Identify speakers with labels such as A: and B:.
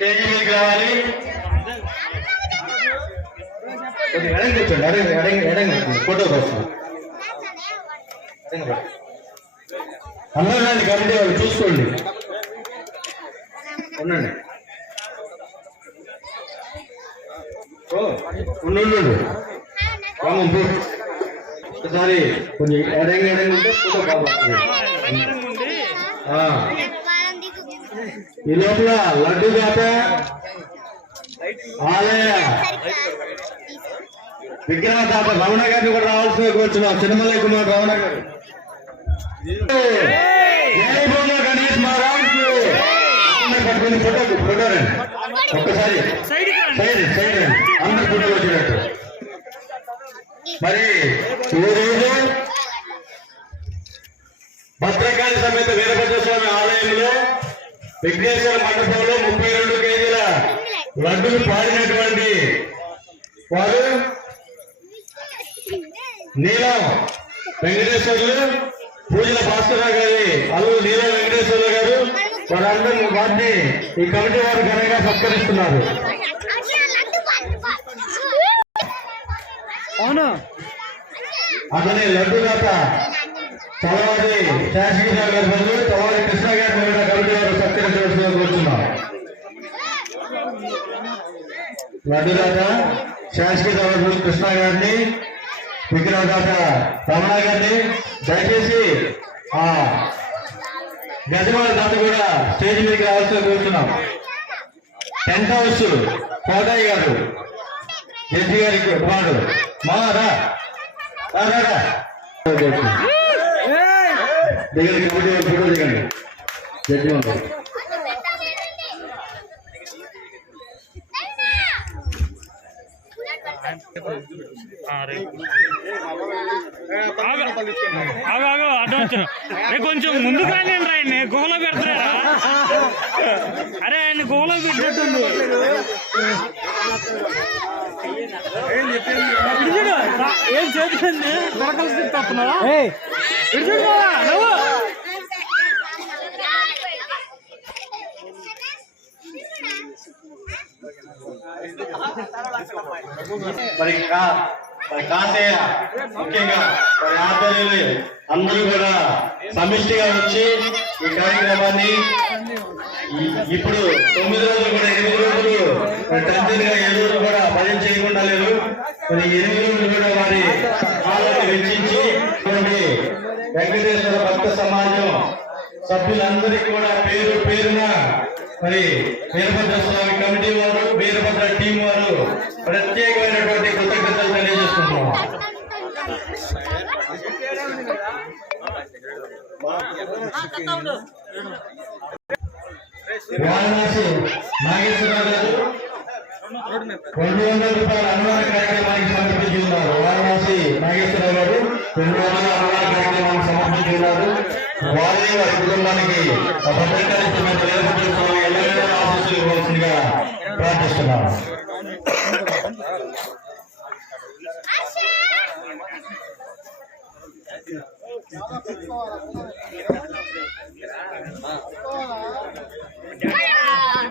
A: Stage మీదకి రావాలి ఎడంగా కూర్చోండి ఎడంగా ఎడంగా ఫోటో కోసం అందరూ కమిటీ వాళ్ళు చూసుకోండి. ఉండండి. ఓ ఉండు ఉండు, ఒకసారి కొంచెం ఎడంగా ఎడంగా ఉంటే ఫోటో బాగా వస్తుంది ఈ లోపల లడ్డు జాత ఆలయ విగ్రహ తాప రమణ గారిని కూడా రావాల్సిందిగా కూర్చున్నాం చిన్నమల్లయ్య కుమార్ రమణ గారు. గణేష్ మహారాజు కి. అందరూ ఫోటో రండి. ఒక్కసారి. సైడ్ సైడ్ అందరు ఫోటో వచ్చినట్టు. మరి ఈ రోజు భద్రకాళి సమేత వీరభద్ర విఘ్నేశ్వర మండపంలో ముప్పై రెండు కేజీల లడ్డులు పాడినటువంటి వారు నీలం వెంకటేశ్వర్లు పూజల భాస్కర గారి అల్లు నీలం వెంకటేశ్వర్లు గారు వారందరూ వారిని ఈ కమిటీ వారు ఘనంగా సత్కరిస్తున్నారు.
B: అవునా?
A: అతని లడ్డు దాత చలవాడి శాసనసభ గారి బదులు చలవాడి కృష్ణ గారిని కూడా కమిటీ వారు సత్కరించవలసిందిగా కోరుతున్నాం లడ్డు దాత శాసనసభ బదులు కృష్ణ గారిని విగ్రహదాత రమణ గారిని. దయచేసి ఆ గజమాల దాత కూడా స్టేజ్ మీదకి రావాల్సిందిగా కోరుతున్నాం. టెంట్ హౌస్ కోటయ్య గారు జడ్జి గారికి కుమారుడు. మా రా. దిగండి కమిటీ దిగండి. జడ్జి వాళ్ళు
C: కొంచెం ముందుకు రాని రాయండి గుహలో పెడతారా అరే ఆయన గుహలో పెట్టేట్టుంది ఏం చేతులండి దొరకలు
A: మరి మరి కాసేయ ముఖ్యంగా మరి ఆధ్వర్యులు అందరూ కూడా సమిష్టిగా వచ్చి ఈ కార్యక్రమాన్ని ఇప్పుడు తొమ్మిది రోజులు కూడా ఎనిమిది రోజులు మరి ఏడు రోజులు కూడా భయం చేయకుండా లేరు. మరి ఎనిమిది రోజులు కూడా వారి కాలాన్ని వెచ్చించి వెంకటేశ్వర భక్త సమాజం సభ్యులందరికీ కూడా పేరు పేరున మరి వీరభద్ర స్వామి కమిటీ వారు వీరభద్ర టీం వారు ప్రత్యేకమైనటువంటి కృతజ్ఞతలు తెలియజేస్తున్నాము వారణాసి నాగేశ్వరరావు గారు రెండు వందల రూపాయల అనుమాన కార్యక్రమానికి సమర్పించి ఉన్నారు వారణాసి నాగేశ్వరరావు గారు రెండు వందల అనుమాన కార్యక్రమానికి సమర్పించి వారి వారి కుటుంబానికి భద్రకాలిస్తున్న ఆశీస్సులు ఇవ్వాల్సిందిగా ప్రార్థిస్తున్నాను